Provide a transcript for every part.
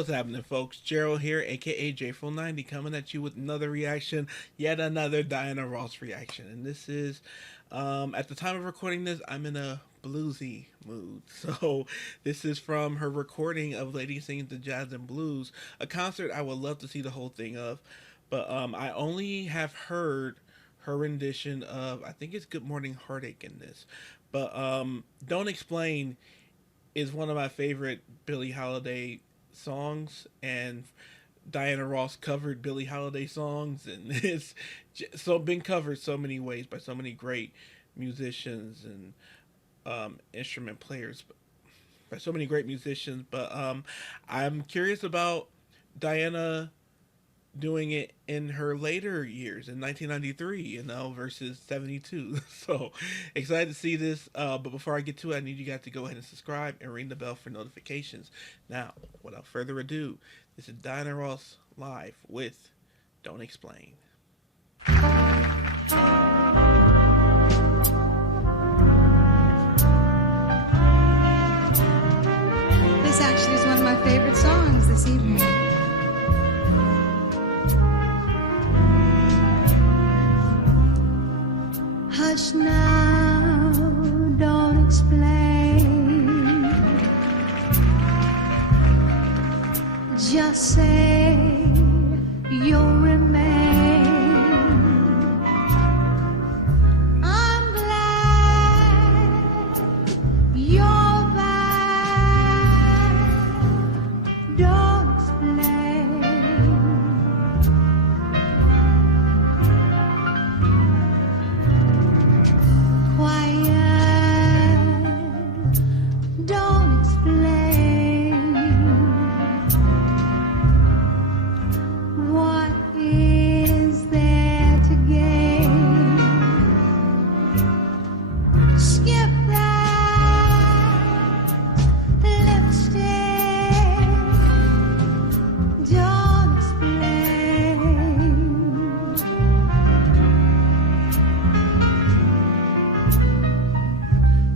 What's happening, folks? Gerald here, aka J-Full90, coming at you with another reaction, yet another Diana Ross reaction. And this is, at the time of recording this, I'm in a bluesy mood. So, this is from her recording of Lady Singing the Jazz and Blues, a concert I would love to see the whole thing of. But I only have heard her rendition of, I think it's Good Morning Heartache in this. But Don't Explain is one of my favorite Billie Holiday songs, and Diana Ross covered Billie Holiday songs, and it's so been covered so many ways by so many great musicians and instrument players, by so many great musicians. But I'm curious about Diana doing it in her later years in 1993, versus 72. So excited to see this. But before I get to it, I need you guys to go ahead and subscribe and ring the bell for notifications. Now, without further ado, this is Diana Ross live with Don't Explain. This actually is one of my favorite songs this evening. Hush now, don't explain. Just say you'll remain. I'm glad you're back. Don't explain. Don't explain. What is there to gain? Skip that lipstick. Don't explain.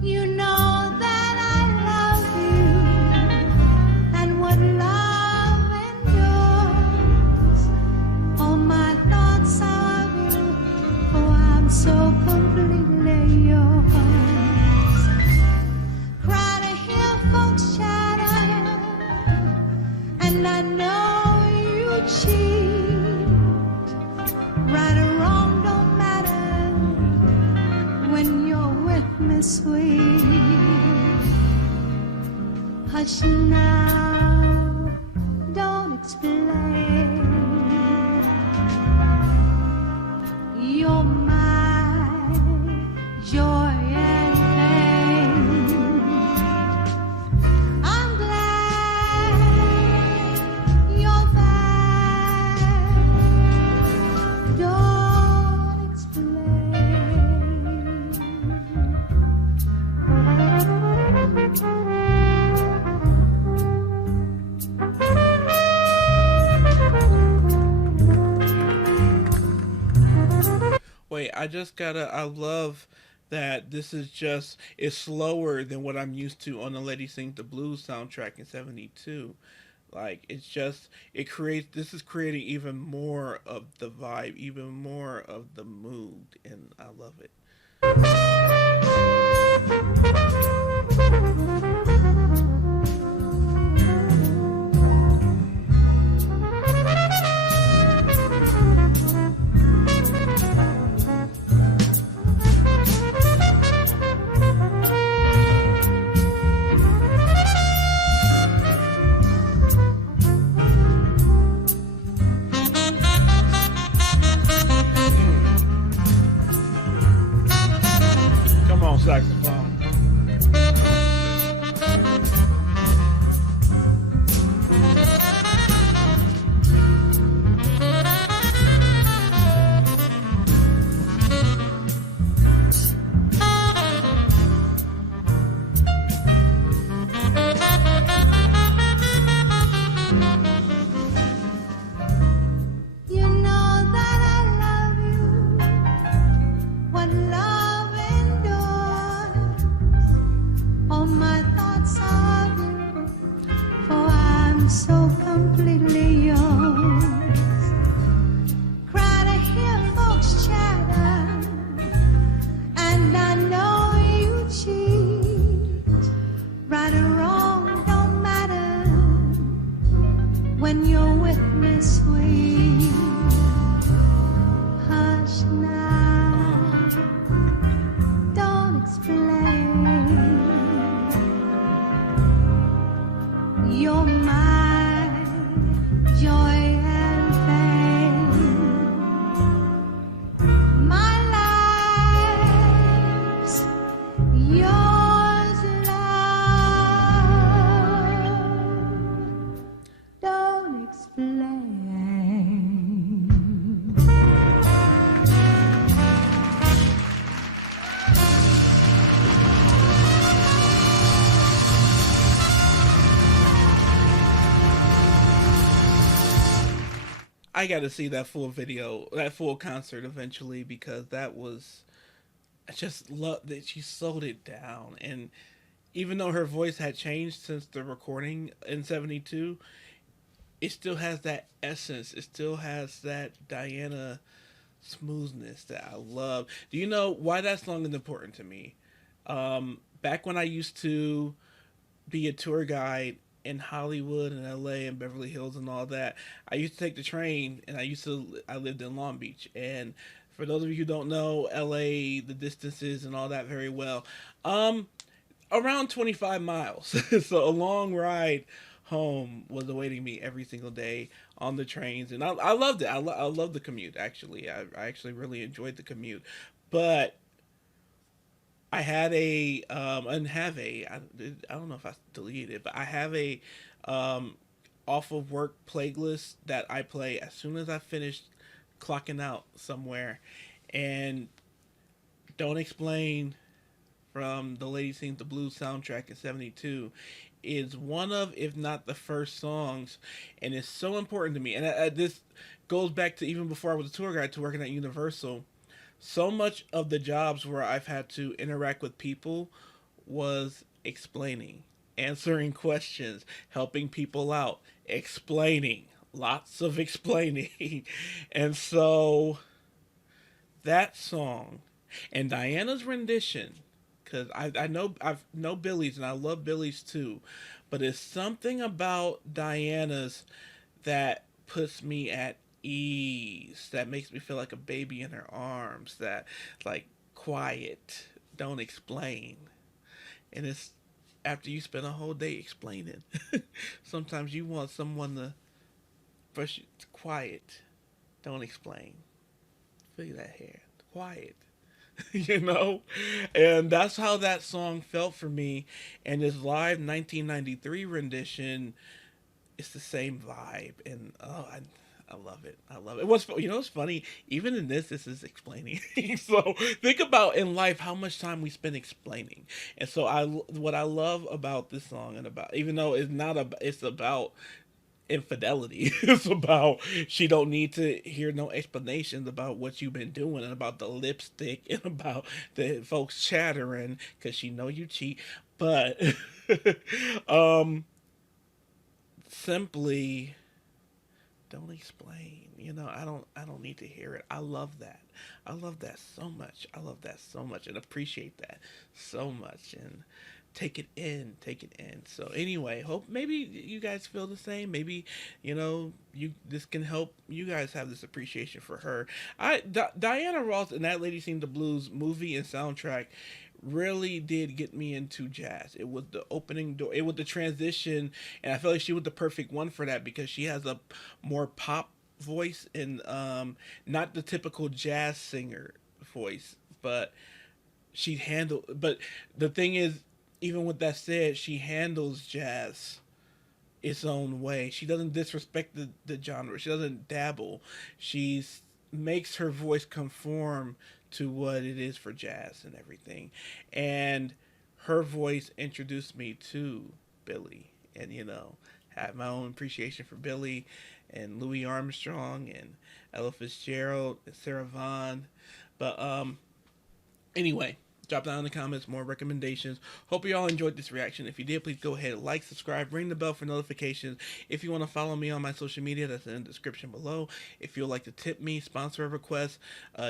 You know that I love you, and what love endures. All my thoughts are of you, oh, I'm so completely yours. Cry to hear folks chatter, and I know you cheat. Right or wrong don't matter when you're with me, sweet. Hush now, don't explain. You're my joy and pain. I'm glad you're back. Don't Wait, I love that this is it's slower than what I'm used to on the Lady Sing the Blues soundtrack in 72. Like, this is creating even more of the vibe, even more of the mood, and I love it. Come on, saxophone. with me, sweet. Hush now, don't explain. You're my joy and pain. My life's yours, love. Don't explain. I got to see that full video, that full concert eventually, because that was, I just love that she slowed it down. And even though her voice had changed since the recording in 72, it still has that essence. It still has that Diana smoothness that I love. Do you know why that song is important to me? Back when I used to be a tour guide in Hollywood and LA and Beverly Hills and all that, I used to take the train, and I lived in Long Beach. And for those of you who don't know LA, the distances and all that very well, around 25 miles. So a long ride home was awaiting me every single day on the trains, and I loved it. I loved the commute. Actually, I actually really enjoyed the commute, but I had a and have a I don't know if I deleted it, but I have a um, off of work playlist that I play as soon as I finish clocking out somewhere, and Don't Explain from the Lady Sings the Blues soundtrack in 72 is one of, if not the first songs, and it's so important to me. And this goes back to even before I was a tour guide to working at Universal. So much of the jobs where I've had to interact with people was explaining, answering questions, helping people out, explaining, lots of explaining. And so that song and Diana's rendition, because I know Billy's and I love Billy's too, but it's something about Diana's that puts me at ease, that makes me feel like a baby in her arms, that like quiet, don't explain. And it's after you spend a whole day explaining. Sometimes you want someone to brush you, quiet, don't explain. Feel that hair, quiet. You know, and that's how that song felt for me. And this live 1993 rendition, it's the same vibe, and oh, I love it. I love it. What's what's funny? Even in this is explaining. So think about in life how much time we spend explaining. And so what I love about this song, and about, even though it's not a, it's about infidelity. It's about she don't need to hear no explanations about what you've been doing, and about the lipstick, and about the folks chattering because she know you cheat. But um simply don't explain. I don't need to hear it. I love that. I love that so much. I love that so much and appreciate that so much, and take it in. So anyway, hope maybe you guys feel the same. Maybe you this can help you guys have this appreciation for her. Diana Ross and That Lady Sing the Blues movie and soundtrack really did get me into jazz. It was the opening door. It was the transition, and I feel like she was the perfect one for that because she has a more pop voice, and not the typical jazz singer voice, but she handled. But the thing is, even with that said, she handles jazz its own way. She doesn't disrespect the genre. She doesn't dabble. She makes her voice conform to what it is for jazz and everything. And her voice introduced me to Billy, and have my own appreciation for Billy and Louis Armstrong and Ella Fitzgerald and Sarah Vaughan. But anyway, drop down in the comments more recommendations. Hope you all enjoyed this reaction. If you did, please go ahead, like, subscribe, ring the bell for notifications. If you want to follow me on my social media, that's in the description below. If you'd like to tip me, sponsor a request,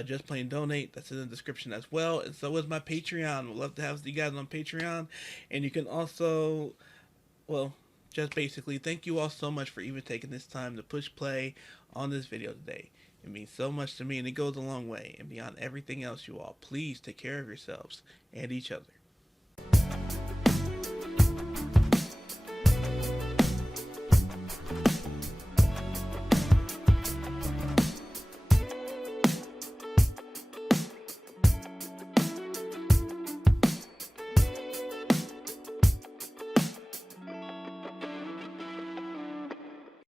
just plain donate, that's in the description as well. And so is my Patreon. We'd love to have you guys on Patreon. And you can also, well, just basically thank you all so much for even taking this time to push play on this video today. It means so much to me, and it goes a long way. And beyond everything else, you all, please take care of yourselves and each other.